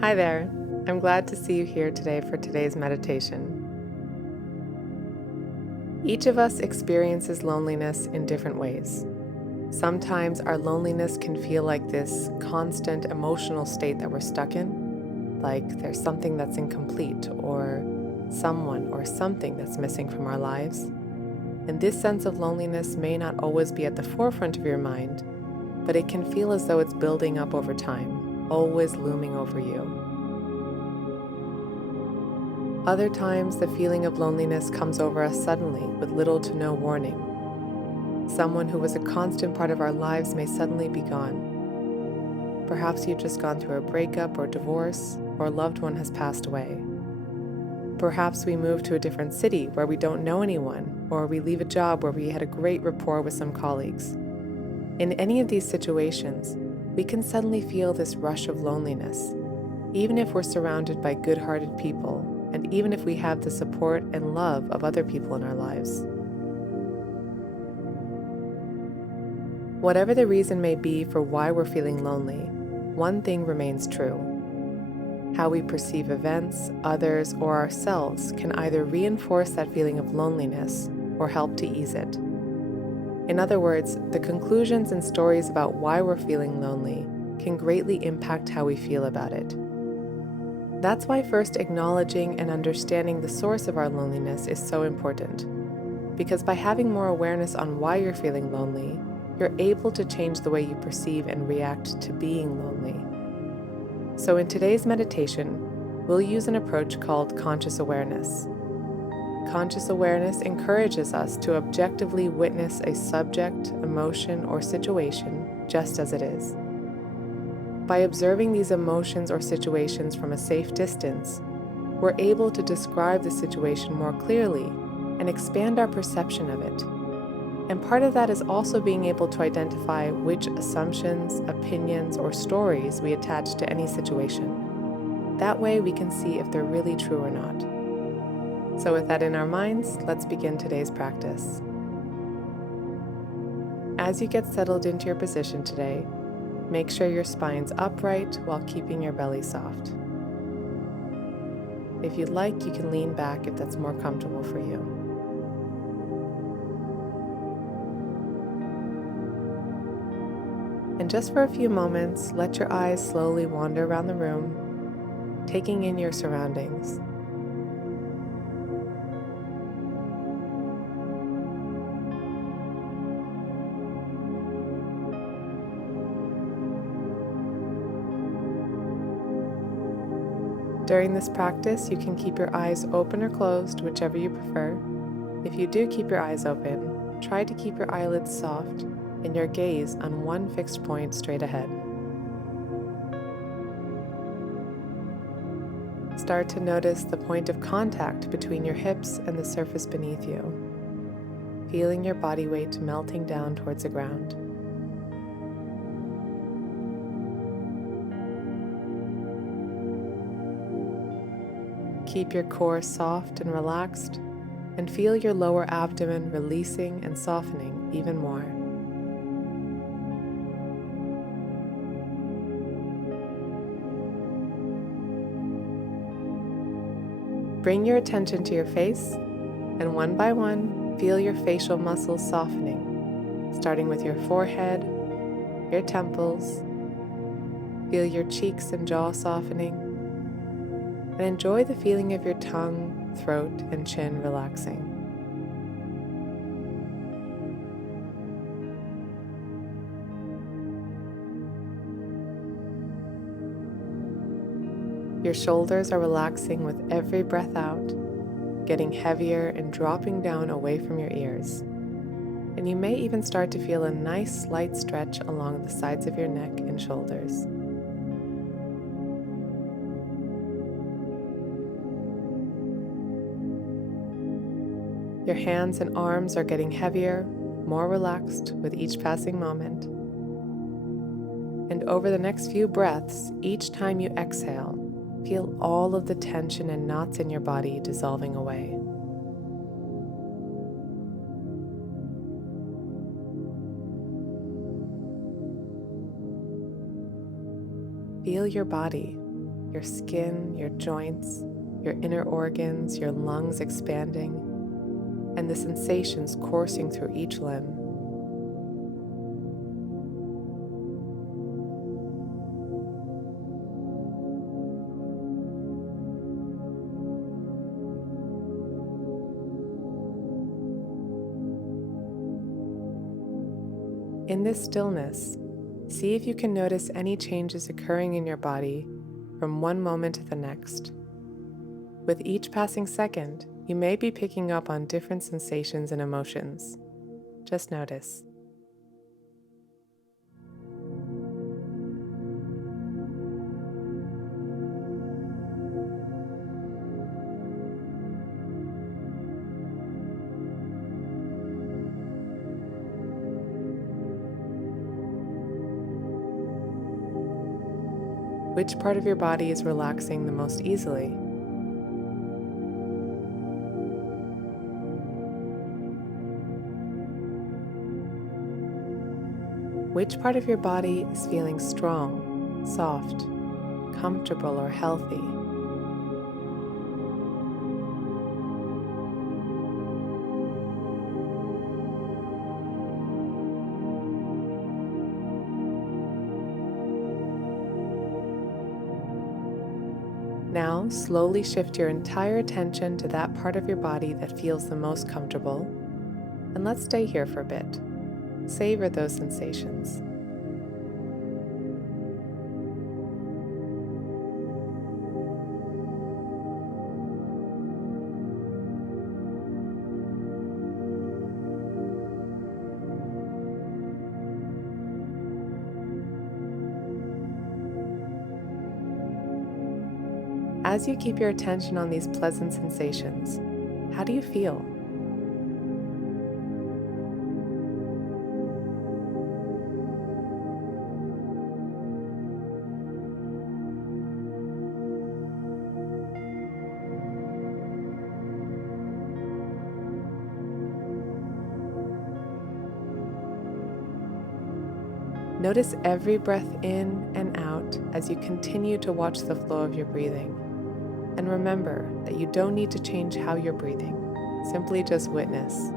Hi there. I'm glad to see you here today for today's meditation. Each of us experiences loneliness in different ways. Sometimes our loneliness can feel like this constant emotional state that we're stuck in, like there's something that's incomplete or someone or something that's missing from our lives. And this sense of loneliness may not always be at the forefront of your mind, but it can feel as though it's building up over time, always looming over you. Other times, the feeling of loneliness comes over us suddenly with little to no warning. Someone who was a constant part of our lives may suddenly be gone. Perhaps you've just gone through a breakup or divorce, or a loved one has passed away. Perhaps we move to a different city where we don't know anyone, or we leave a job where we had a great rapport with some colleagues. In any of these situations, we can suddenly feel this rush of loneliness, even if we're surrounded by good-hearted people, and even if we have the support and love of other people in our lives. Whatever the reason may be for why we're feeling lonely, one thing remains true. How we perceive events, others, or ourselves can either reinforce that feeling of loneliness or help to ease it. In other words, the conclusions and stories about why we're feeling lonely can greatly impact how we feel about it. That's why first acknowledging and understanding the source of our loneliness is so important. Because by having more awareness on why you're feeling lonely, you're able to change the way you perceive and react to being lonely. So in today's meditation, we'll use an approach called conscious awareness. Conscious awareness encourages us to objectively witness a subject, emotion, or situation just as it is. By observing these emotions or situations from a safe distance, we're able to describe the situation more clearly and expand our perception of it. And part of that is also being able to identify which assumptions, opinions, or stories we attach to any situation. That way we can see if they're really true or not. So with that in our minds, let's begin today's practice. As you get settled into your position today, make sure your spine's upright while keeping your belly soft. If you'd like, you can lean back if that's more comfortable for you. And just for a few moments, let your eyes slowly wander around the room, taking in your surroundings. During this practice, you can keep your eyes open or closed, whichever you prefer. If you do keep your eyes open, try to keep your eyelids soft and your gaze on one fixed point straight ahead. Start to notice the point of contact between your hips and the surface beneath you, feeling your body weight melting down towards the ground. Keep your core soft and relaxed, and feel your lower abdomen releasing and softening even more. Bring your attention to your face, and one by one, feel your facial muscles softening, starting with your forehead, your temples. Feel your cheeks and jaw softening, and enjoy the feeling of your tongue, throat, and chin relaxing. Your shoulders are relaxing with every breath out, getting heavier and dropping down away from your ears. And you may even start to feel a nice slight stretch along the sides of your neck and shoulders. Your hands and arms are getting heavier, more relaxed with each passing moment. And over the next few breaths, each time you exhale, feel all of the tension and knots in your body dissolving away. Feel your body. your skin, your joints, your inner organs, your lungs expanding, and the sensations coursing through each limb. In this stillness, see if you can notice any changes occurring in your body from one moment to the next. With each passing second, you may be picking up on different sensations and emotions. Just notice. Which part of your body is relaxing the most easily? Which part of your body is feeling strong, soft, comfortable, or healthy? Now, slowly shift your entire attention to that part of your body that feels the most comfortable, and let's stay here for a bit. Savor those sensations. As you keep your attention on these pleasant sensations, how do you feel? Notice every breath in and out as you continue to watch the flow of your breathing. And remember that you don't need to change how you're breathing, simply just witness.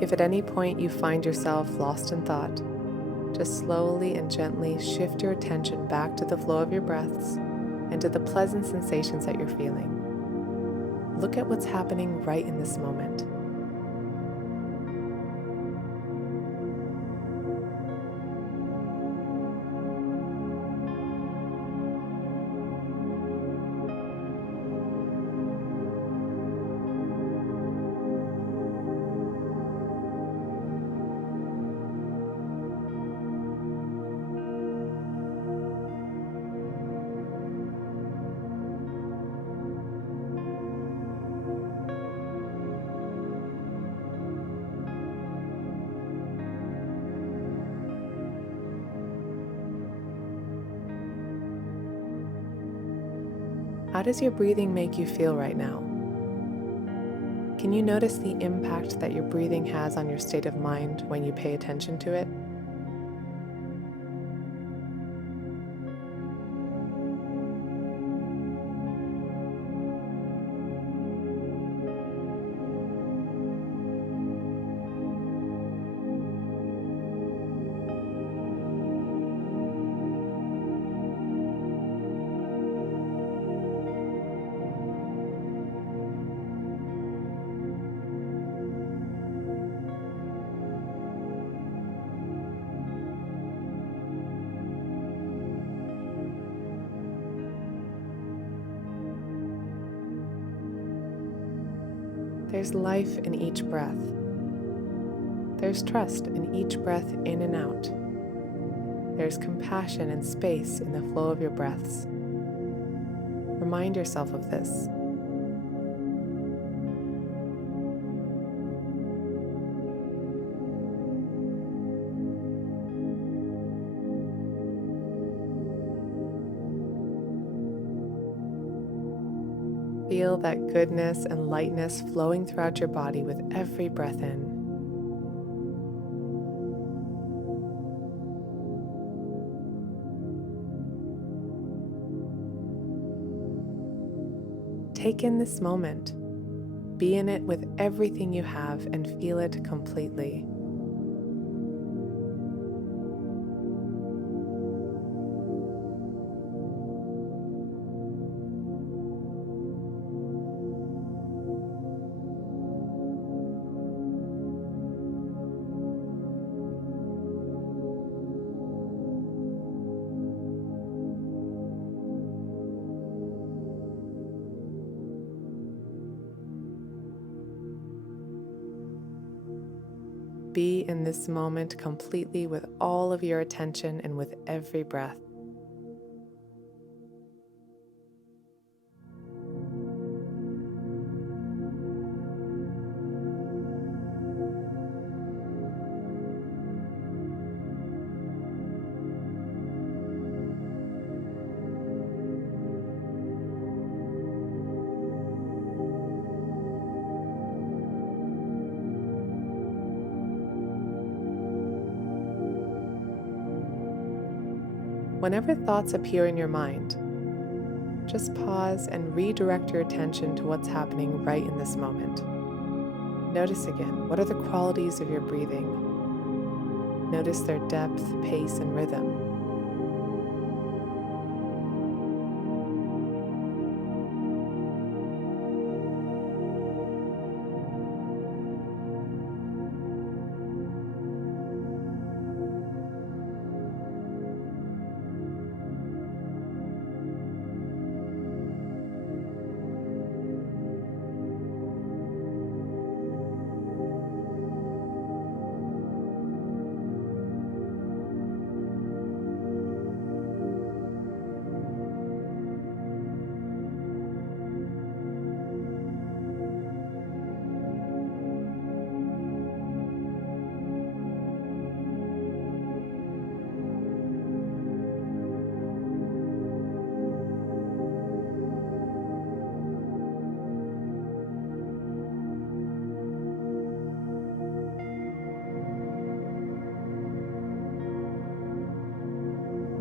If at any point you find yourself lost in thought, just slowly and gently shift your attention back to the flow of your breaths and to the pleasant sensations that you're feeling. Look at what's happening right in this moment. How does your breathing make you feel right now? Can you notice the impact that your breathing has on your state of mind when you pay attention to it? There's life in each breath. There's trust in each breath in and out. There's compassion and space in the flow of your breaths. Remind yourself of this. Feel that goodness and lightness flowing throughout your body with every breath in. Take in this moment. Be in it with everything you have and feel it completely. Be in this moment completely with all of your attention and with every breath. Whenever thoughts appear in your mind, just pause and redirect your attention to what's happening right in this moment. Notice again, what are the qualities of your breathing? Notice their depth, pace, and rhythm.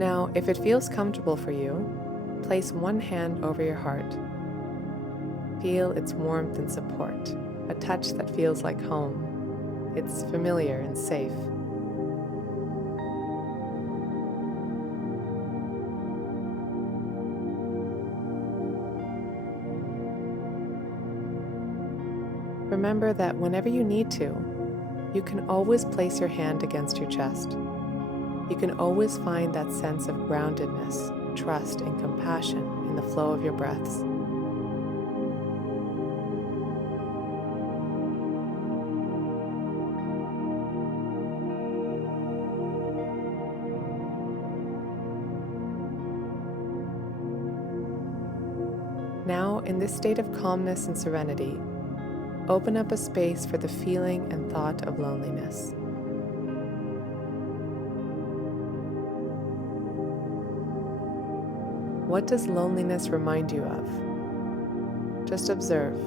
Now, if it feels comfortable for you, place one hand over your heart. Feel its warmth and support, a touch that feels like home. It's familiar and safe. Remember that whenever you need to, you can always place your hand against your chest. You can always find that sense of groundedness, trust, and compassion in the flow of your breaths. Now, in this state of calmness and serenity, open up a space for the feeling and thought of loneliness. What does loneliness remind you of? Just observe.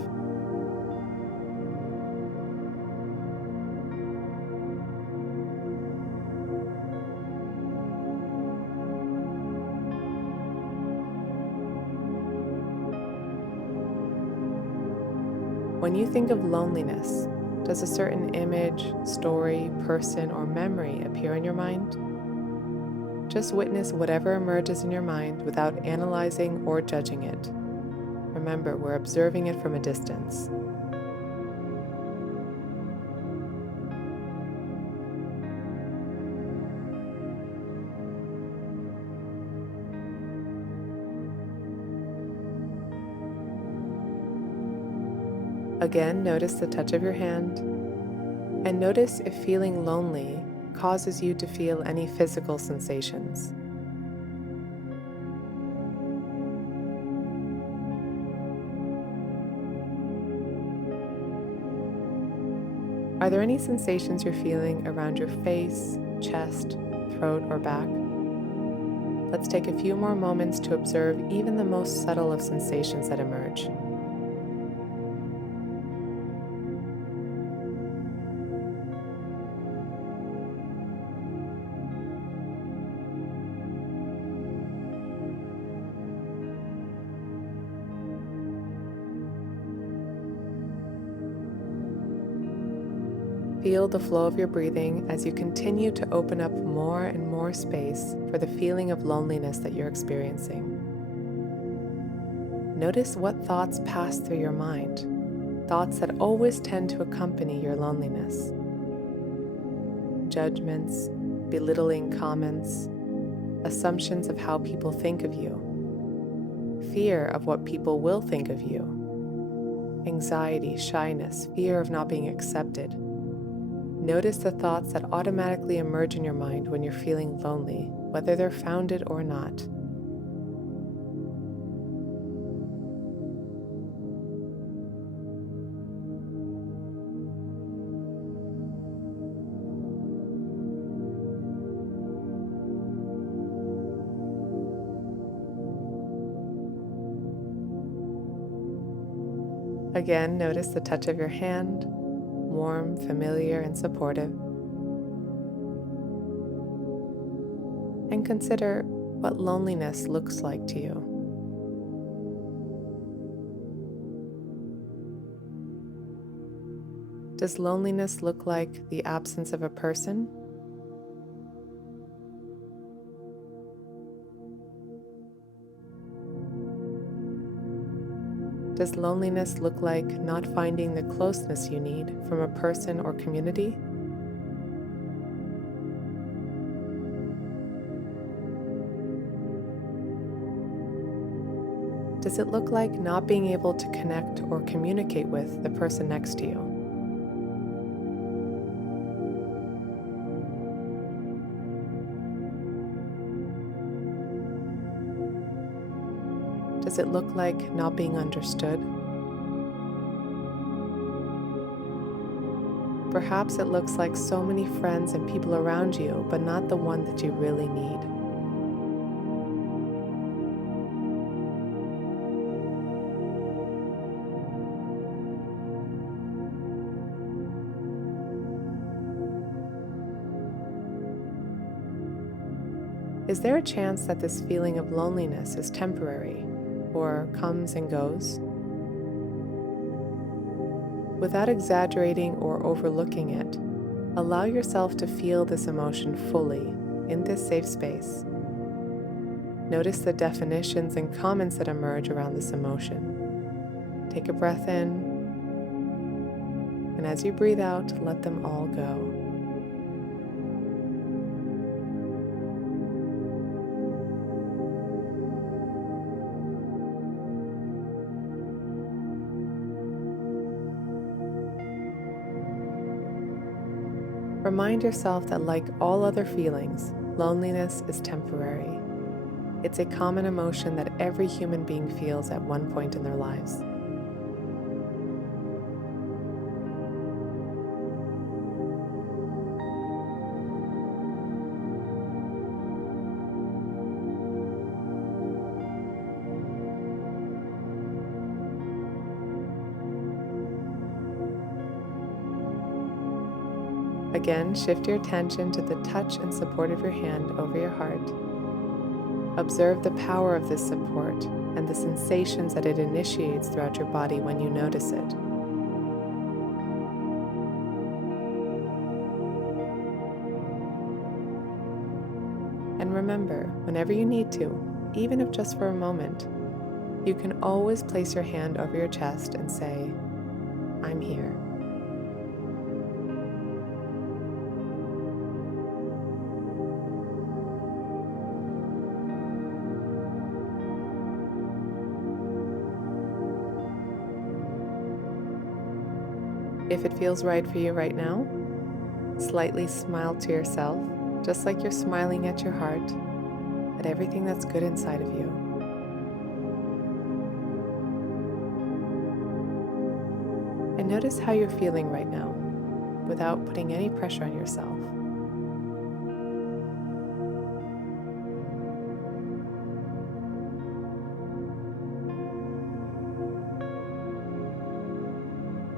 When you think of loneliness, does a certain image, story, person, or memory appear in your mind? Just witness whatever emerges in your mind without analyzing or judging it. Remember, we're observing it from a distance. Again, notice the touch of your hand, and notice if feeling lonely causes you to feel any physical sensations. Are there any sensations you're feeling around your face, chest, throat, or back? Let's take a few more moments to observe even the most subtle of sensations that emerge. Feel the flow of your breathing as you continue to open up more and more space for the feeling of loneliness that you're experiencing. Notice what thoughts pass through your mind, thoughts that always tend to accompany your loneliness. Judgments, belittling comments, assumptions of how people think of you, fear of what people will think of you, anxiety, shyness, fear of not being accepted. Notice the thoughts that automatically emerge in your mind when you're feeling lonely, whether they're founded or not. Again, notice the touch of your hand, warm, familiar, and supportive. And consider what loneliness looks like to you. Does loneliness look like the absence of a person? Does loneliness look like not finding the closeness you need from a person or community? Does it look like not being able to connect or communicate with the person next to you? Does it look like not being understood? Perhaps it looks like so many friends and people around you, but not the one that you really need. Is there a chance that this feeling of loneliness is temporary or comes and goes? Without exaggerating or overlooking it, allow yourself to feel this emotion fully in this safe space. Notice the definitions and comments that emerge around this emotion. Take a breath in, and as you breathe out, let them all go. Remind yourself that, like all other feelings, loneliness is temporary. It's a common emotion that every human being feels at one point in their lives. Again, shift your attention to the touch and support of your hand over your heart. Observe the power of this support and the sensations that it initiates throughout your body when you notice it. And remember, whenever you need to, even if just for a moment, you can always place your hand over your chest and say, "I'm here." If it feels right for you right now, slightly smile to yourself, just like you're smiling at your heart, at everything that's good inside of you. And notice how you're feeling right now, without putting any pressure on yourself.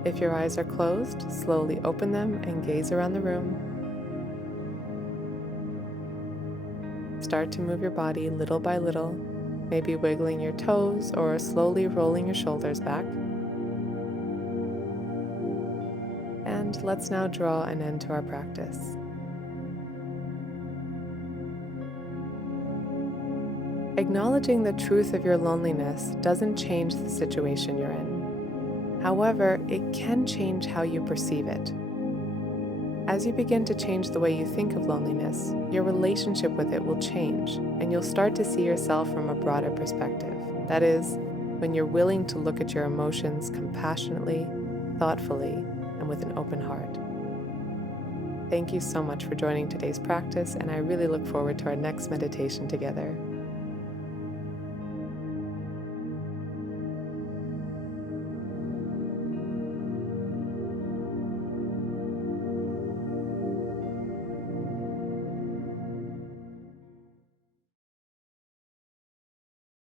If your eyes are closed, slowly open them and gaze around the room. Start to move your body little by little, maybe wiggling your toes or slowly rolling your shoulders back. And let's now draw an end to our practice. Acknowledging the truth of your loneliness doesn't change the situation you're in. However, it can change how you perceive it. As you begin to change the way you think of loneliness, your relationship with it will change, and you'll start to see yourself from a broader perspective. That is, when you're willing to look at your emotions compassionately, thoughtfully, and with an open heart. Thank you so much for joining today's practice, and I really look forward to our next meditation together.